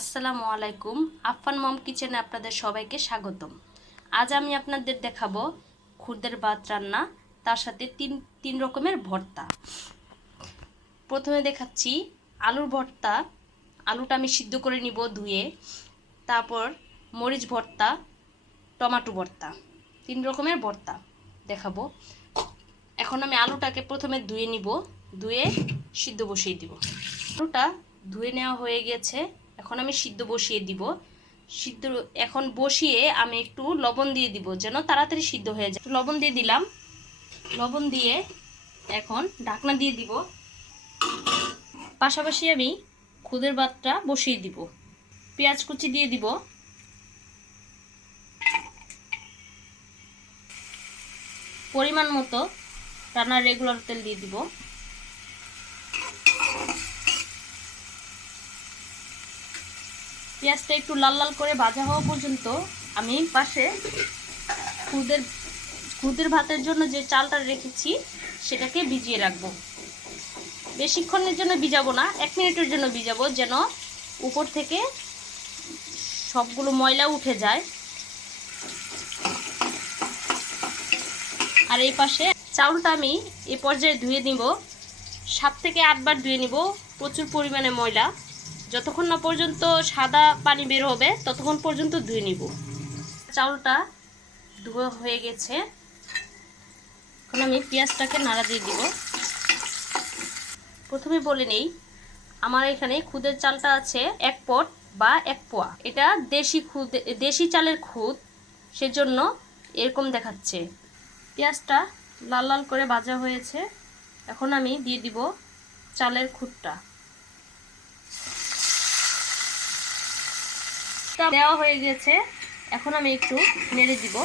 আসসালামু আলাইকুম। আফফান মম কিচেনে আপনাদের সবাইকে স্বাগতম। আজ আমি আপনাদের দেখাবো খুদের ভাত রান্না, তার সাথে তিন রকমের ভর্তা। প্রথমে দেখাচ্ছি আলুর ভর্তা। আলুটা আমি সিদ্ধ করে নিব ধুয়ে। তারপর মরিচ ভর্তা, টমেটো ভর্তা, তিন রকমের ভর্তা দেখাবো। এখন আমি আলুটাকে প্রথমে ধুয়ে নিব, ধুয়ে সিদ্ধ বসিয়ে দিব। আলুটা ধুয়ে নেওয়া হয়ে গেছে, এখন আমি সিদ্ধ বসিয়ে দিব। সিদ্ধ এখন বসিয়ে আমি একটু লবণ দিয়ে দিব যেন তাড়াতাড়ি সিদ্ধ হয়ে যায়। লবণ দিয়ে দিলাম, লবণ দিয়ে এখন ঢাকনা দিয়ে দিব। পাশাপাশি আমি খুদের ভাতটা বসিয়ে দিব। পেঁয়াজ কুচি দিয়ে দিব, পরিমাণ মতো রান্নার রেগুলার তেল দিয়ে দিব। পেঁয়াজটা একটু লাল লাল করে ভাজা হওয়া পর্যন্ত আমি পাশে খুদের ভাতের জন্য যে চালটা রেখেছি সেটাকে ভিজিয়ে রাখবো। বেশিক্ষণের জন্য ভিজাবো না, 1 মিনিটের জন্য ভিজাবো যেন উপর থেকে সবগুলো ময়লা উঠে যায়। আর এই পাশে চাউলটা আমি এই পর্যায়ে ধুয়ে নিব, 7 থেকে 8 বার ধুয়ে নিব। প্রচুর পরিমাণে ময়লা, যতক্ষণ না পর্যন্ত সাদা পানি বের হবে ততক্ষণ পর্যন্ত ধুয়ে নিব। চাউলটা ধোয়া হয়ে গেছে, এখন আমি পেঁয়াজটাকে নাড়া দিয়ে দিব। প্রথমে বলে নেই, আমার এখানে খুদের চালটা আছে 1 পট বা 1 পোয়া। এটা দেশি চালের খুদ, সেজন্য এরকম দেখাচ্ছে। পেঁয়াজটা লাল লাল করে ভাজা হয়েছে, এখন আমি দিয়ে দিব চালের খুদটা। দেওয়া হয়ে গেছে, এখন আমি একটু নেড়ে দিব।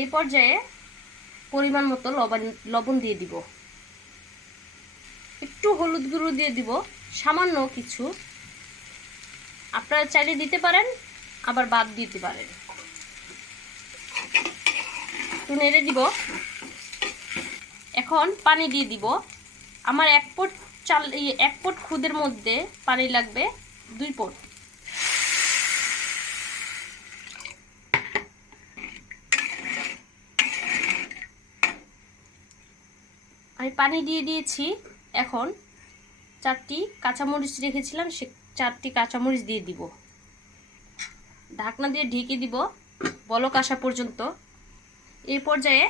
এই পর্যায়ে পরিমাণ মতো লবণ দিয়ে দিব, একটু হলুদ গুঁড়ো দিয়ে দিব, সামান্য কিছু। আপনারা চাইলে দিতে পারেন, আবার বাদ দিতে পারেন। একটু নেড়ে দিব। এখন পানি দিয়ে দিব। আমার 1 পট খুদের মধ্যে পানি লাগবে 2 পট। আমি পানি দিয়ে দিয়েছি। এখন 4টি কাঁচামরিচ রেখেছিলাম, সে 4টি কাঁচামরিচ দিয়ে দিব। ঢাকনা দিয়ে ঢেকে দিব বলক আসা পর্যন্ত। এই পর্যায়ে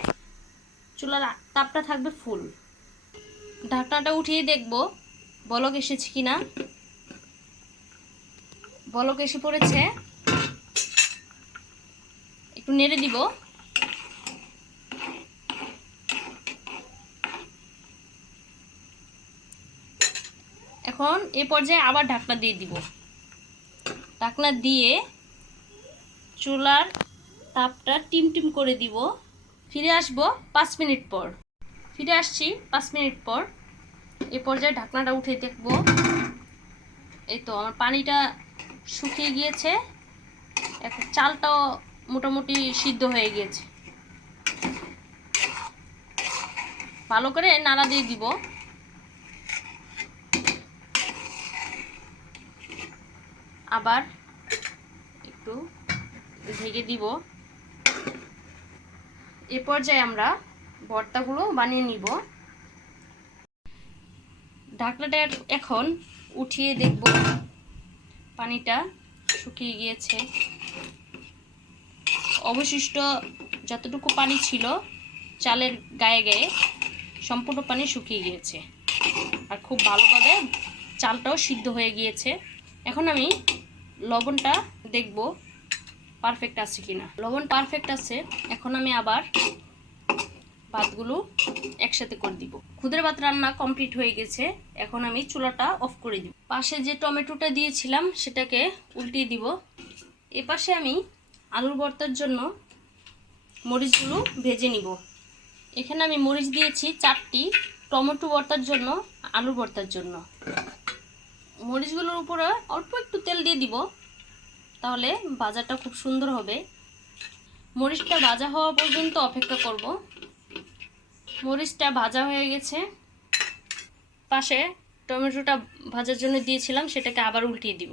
চুলার তাপটা থাকবে ফুল। ঢাকনাটা উঠিয়ে দেখব বলক এসেছে কিনা। বলক এসে পড়েছে, একটু নেড়ে দিব। এখন এই পর্যায়ে আবার ঢাকনা দিয়ে দিব। ঢাকনা দিয়ে চুলার তাপটা টিম করে দিব। ফিরে আসবো 5 মিনিট পর। ফিরে আসছি 5 মিনিট পর। এই পর্যায়ে ঢাকনাটা উঠে দেখব, এই তো আমার পানিটা শুকিয়ে গিয়েছে। এখন চালটাও মোটামুটি সিদ্ধ হয়ে গিয়েছে। ভালো করে নাড়া দিয়ে দিব। আবার একটু ঢেকে দিব। এ পর্যায়ে আমরা ভর্তাগুলো বানিয়ে নিব। ঢাকনাটা এখন উঠিয়ে দেখব, পানিটা শুকিয়ে গিয়েছে। অবশিষ্ট যতটুকু পানি ছিল চালের গায়ে গায়ে সম্পূর্ণ পানি শুকিয়ে গিয়েছে, আর খুব ভালোভাবে চালটাও সিদ্ধ হয়ে গিয়েছে। এখন আমি লবণটা দেখব পারফেক্ট আছে কিনা। লবণ পারফেক্ট আছে। এখন আমি আবার ভাতগুলো একসাথে করে দিব। খুদের ভাত রান্না কমপ্লিট হয়ে গেছে, এখন আমি চুলাটা অফ করে দিব। পাশে যে টমেটোটা দিয়েছিলাম সেটাকে উল্টিয়ে দিব। এপাশে আমি আলুর ভর্তার জন্য মরিচগুলো ভেজে নিব। এখানে আমি মরিচ দিয়েছি 4টি, টমেটো ভর্তার জন্য, আলুর ভর্তার জন্য। মরিচগুলোর উপরে অল্প একটু তেল দিয়ে দিব, তাহলে ভাজাটা খুব সুন্দর হবে। মরিচটা ভাজা হওয়া পর্যন্ত অপেক্ষা করব। মরিচটা ভাজা হয়ে গেছে। পাশে টমেটোটা ভাজার জন্য দিয়েছিলাম, সেটাকে আবার উল্টিয়ে দিব।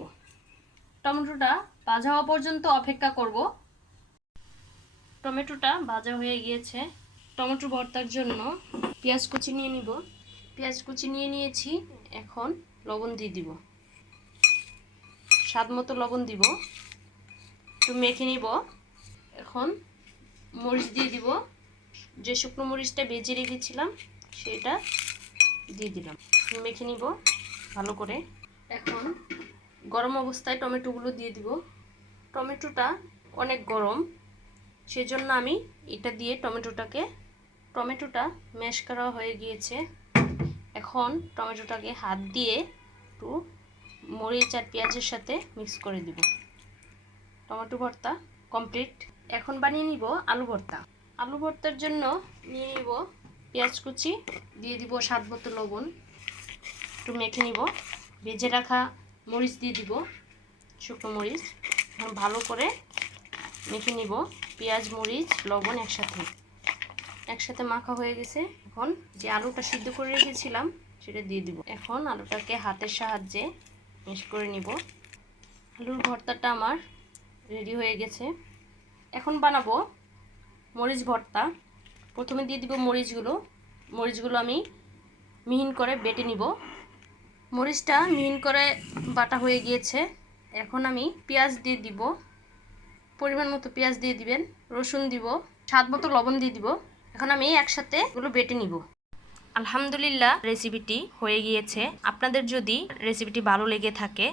টমেটোটা ভাজা হওয়া পর্যন্ত অপেক্ষা করব। টমেটোটা ভাজা হয়ে গিয়েছে। টমেটো ভর্তার জন্য পেঁয়াজ কুচি নিয়ে নিব। পেঁয়াজ কুচি নিয়ে নিয়েছি। এখন লবণ দিয়ে দিব, স্বাদ মতো লবণ দিব। একটু মেখে নিব। এখন মরিচ দিয়ে দিব, যে শুকনো মরিচটা ভেজে রেখেছিলাম সেটা দিয়ে দিলাম। মেখে নিব ভালো করে। এখন গরম অবস্থায় টমেটোগুলো দিয়ে দিব। টমেটোটা অনেক গরম, সেজন্য আমি এটা দিয়ে টমেটোটা ম্যাশ করা হয়ে গিয়েছে। এখন টমেটোটাকে হাত দিয়ে একটু মরিচ আর পেঁয়াজের সাথে মিক্স করে দিব। টমেটো ভর্তা কমপ্লিট। এখন বানিয়ে নিব আলু ভর্তা। আলু ভর্তার জন্য নিয়ে নিব পেঁয়াজ কুচি, দিয়ে দিব স্বাদ মতো লবণ, একটু মেখে নিব। ভেজে রাখা মরিচ দিয়ে দিব, শুকনো মরিচ। এখন ভালো করে মেখে নিব। পেঁয়াজ মরিচ লবণ একসাথে মাখা হয়ে গেছে। এখন যে আলুটা সিদ্ধ করে রেখেছিলাম সেটা দিয়ে দিব। এখন আলুটাকে হাতের সাহায্যে মিক্স করে নিব। আলুর ভর্তাটা আমার রেডি হয়ে গেছে। এখন বানাবো মরিচ ভর্তা। প্রথমে দিয়ে দিব মরিচগুলো আমি মিহিন করে বেটে নিব। মরিচটা মিহিন করে বাটা হয়ে গিয়েছে। এখন আমি পেঁয়াজ দিয়ে দিব, পরিমাণ মতো পেঁয়াজ দিয়ে দিবেন, রসুন দিব, স্বাদ মতো লবণ দিয়ে দিব। এখন আমি একসাথে এগুলো বেটে নিব। আলহামদুলিল্লাহ, রেসিপিটি হয়ে গিয়েছে। আপনাদের যদি রেসিপিটি ভালো লেগে থাকে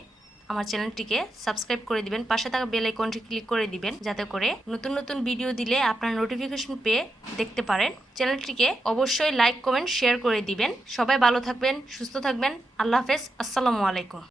আমার চ্যানেলটিকে সাবস্ক্রাইব করে দিবেন, পাশে থাকা বেল আইকনটি ক্লিক করে দিবেন, যাতে করে নতুন নতুন ভিডিও দিলে আপনার নোটিফিকেশন পেয়ে দেখতে পারেন। চ্যানেলটিকে অবশ্যই লাইক কমেন্ট শেয়ার করে দিবেন। সবাই ভালো থাকবেন, সুস্থ থাকবেন। আল্লাহ হাফেজ। আসসালামু আলাইকুম।